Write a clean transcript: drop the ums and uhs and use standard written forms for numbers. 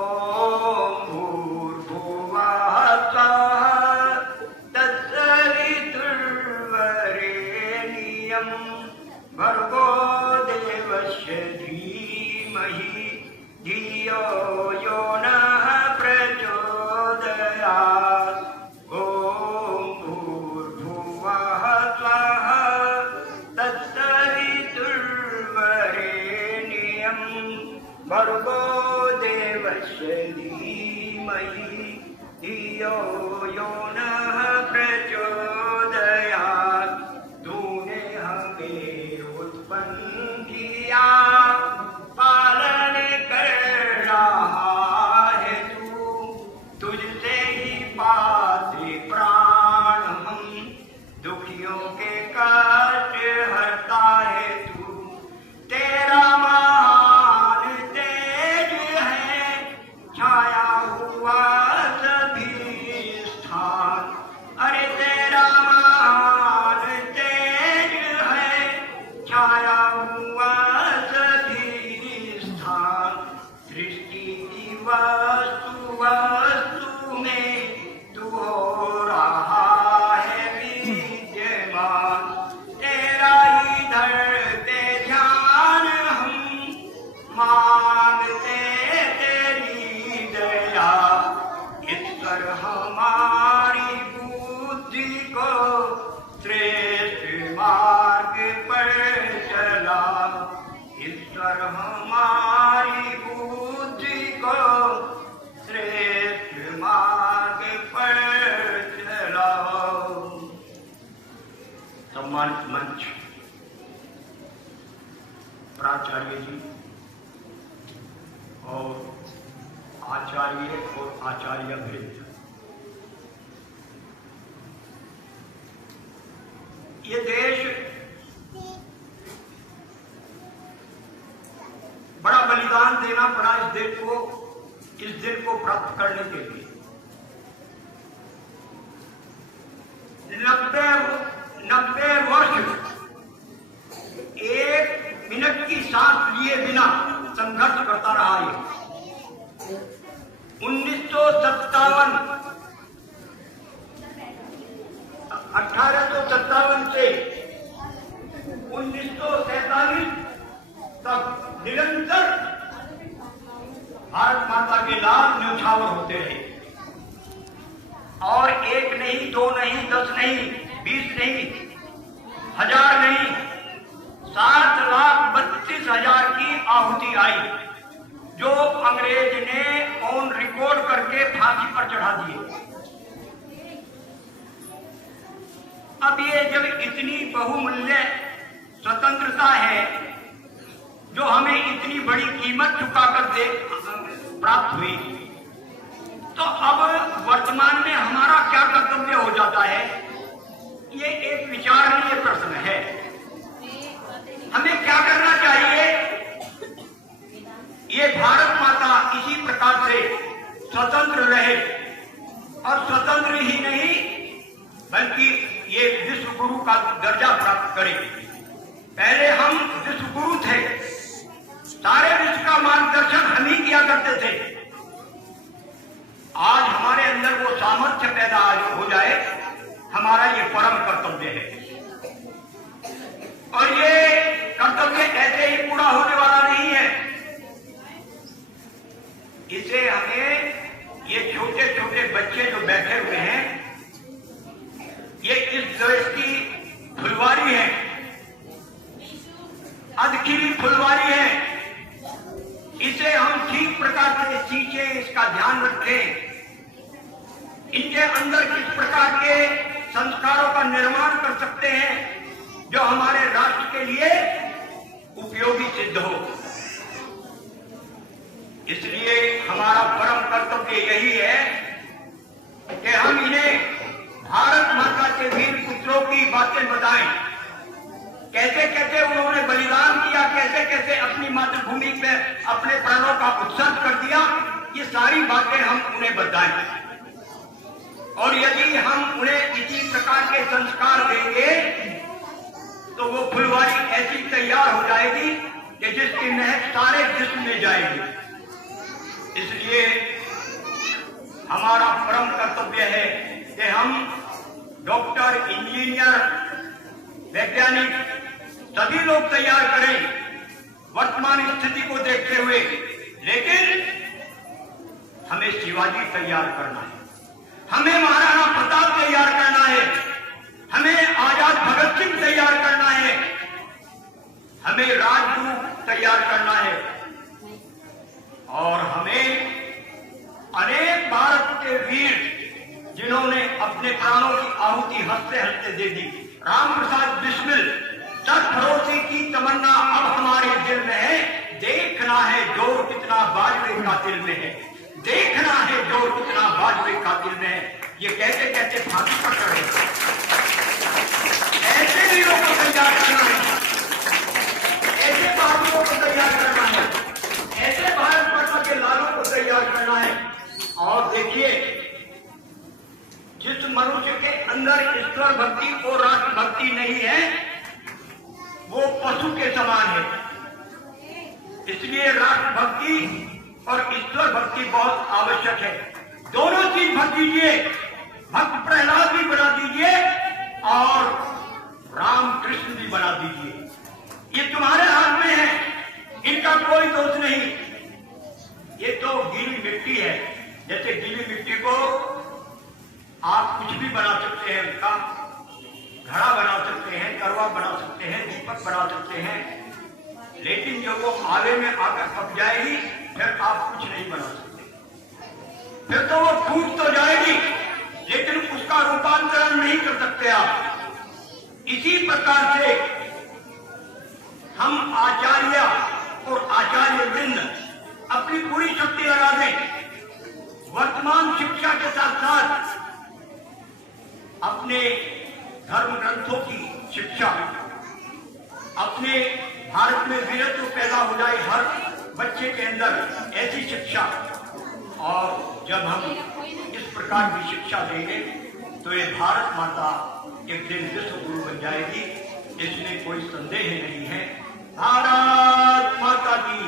ॐ भूर्भुवः स्वः तत्सवितुर्वरेण्यं भर्गो देवस्य धीमहि धियो यो नः प्रचोदयात्। ॐ भूर्भुवः स्वः तत्सवितुर्वरेण्यं भर्गो देवस्य धीमहि धियो यो नः प्रचोदयात्। तूने हमें उत्पन्न किया, पालन कर रहा है तू, तुझसे ही पाते प्राण हम, दुखियों के कष्ट हरता है तू। तेरा महान तेज है छाया हुआ सभी स्थान। अरे तेरा महान तेज है छाया हुआ सभी स्थान। सृष्टि की वस्तु वस्तु में तू हो रहा है विद्यमान। तेरा ही धरते ध्यान हम, मांगते तेरी दया। ईश्वर हमारी बुद्धि को श्रेष्ठ मार्ग पर चला। ईश्वर हमारी बुद्धि को श्रेष्ठ मार्ग पर चला। सम्मानित मंच, प्राचार्य जी और आचार्य और आचार्य वृंद, ये देश बड़ा बलिदान देना पड़ा इस दिन को प्राप्त करने के लिए। 90 वर्ष एक मिनट की सांस लिए बिना संघर्ष करता रहा है। 1857 से 1947 तक निरंतर भारत माता के लाल न्यौछावर होते रहे। और एक नहीं, दो नहीं, 10 नहीं, 20 नहीं, 1000 नहीं, 7,32,000 की आहुति आई, जो अंग्रेज ने ऑन रिकॉर्ड करके फांसी पर चढ़ा दिए। अब ये जब इतनी बहुमूल्य स्वतंत्रता है, जो हमें इतनी बड़ी कीमत चुकाकर प्राप्त हुई, तो अब वर्तमान में हमारा क्या कर्तव्य हो जाता है, ये एक विचारणीय प्रश्न है। हमें क्या करना चाहिए? ये भारत माता इसी प्रकार से स्वतंत्र रहे, और स्वतंत्र ही नहीं बल्कि ये विश्व गुरु का दर्जा प्राप्त करे। पहले हम विश्व गुरु थे, सारे विश्व का मार्गदर्शन हम ही किया करते थे। आज हमारे अंदर वो सामर्थ्य पैदा हो जाए, हमारा ये परम कर्तव्य है। और ये कर्तव्य ऐसे ही पूरा होने वाला नहीं है। इसे हमें, ये छोटे छोटे बच्चे जो बैठे हुए हैं, ये इस देश की फुलवारी है, अधखिली फुलवारी है। इसे हम ठीक प्रकार से सींचे, इसका ध्यान रखें। इनके अंदर किस प्रकार के संस्कारों का निर्माण कर सकते हैं जो हमारे राष्ट्र के लिए उपयोगी सिद्ध हो। इसलिए हमारा परम कर्तव्य यही है कि हम इन्हें भारत माता के वीर पुत्रों की बातें बताएं। कैसे कैसे उन्होंने बलिदान किया, कैसे कैसे अपनी मातृभूमि पे अपने प्राणों का उत्सर्ग कर दिया, ये सारी बातें हम उन्हें बताएं। और यदि हम उन्हें इसी प्रकार के संस्कार देंगे तो वो फुलवारी ऐसी तैयार हो जाएगी कि जिसकी महक सारे विश्व में जाएगी। इसलिए हमारा परम कर्तव्य है कि हम डॉक्टर, इंजीनियर, वैज्ञानिक सभी लोग तैयार करें वर्तमान स्थिति को देखते हुए, लेकिन हमें शिवाजी तैयार करना है, हमें महाराणा प्रताप तैयार करना है, हमें आजाद भगत सिंह तैयार करना है, हमें राजगुरु तैयार करना है और हमें अनेक भारत के वीर जिन्होंने अपने प्राणों की आहुति हंसते हंसते दे दी। राम प्रसाद बिस्मिल, सरफरोशी की तमन्ना अब हमारे दिल में है, देखना है जोर कितना वाजपेयी का दिल में है, देखना है जोर कितना वाजपेयी का दिल में है। ये कहते कहते फांसी पर चढ़े। ऐसे वीरों को तैयार करना है, ऐसे बहादुरों को तैयार करना है, ऐसे भारत माता के लालों को तैयार करना है। और देखिए, जिस मनुष्य के अंदर ईश्वर भक्ति और राष्ट्र भक्ति नहीं है वो पशु के समान है। इसलिए राष्ट्र भक्ति और ईश्वर भक्ति बहुत आवश्यक है। दोनों चीज भक्त दीजिए, भक्त प्रहलाद भी बना दीजिए और राम कृष्ण भी बना दीजिए। ये तुम्हारे हाथ में है, इनका कोई दोष नहीं। ये तो गीली मिट्टी है, जैसे गीली मिट्टी को आप कुछ भी बना सकते हैं, उसका घड़ा बना सकते हैं, करवा बना सकते हैं, दीपक बना सकते हैं, लेकिन जब वो आवे में आकर पक जाएगी फिर आप कुछ नहीं बना सकते। फिर तो वो टूट तो जाएगी लेकिन उसका रूपांतरण नहीं कर सकते आप। इसी प्रकार से हम आचार्य और आचार्य वृंद अपनी पूरी शक्ति लगा दें, वर्तमान शिक्षा के साथ साथ अपने धर्म ग्रंथों की शिक्षा, अपने भारत में वीरत्व पैदा हो जाए हर बच्चे के अंदर ऐसी शिक्षा। और जब हम इस प्रकार की शिक्षा देंगे तो ये भारत माता एक दिन विश्व गुरु बन जाएगी, इसमें कोई संदेह नहीं है। भारत माता की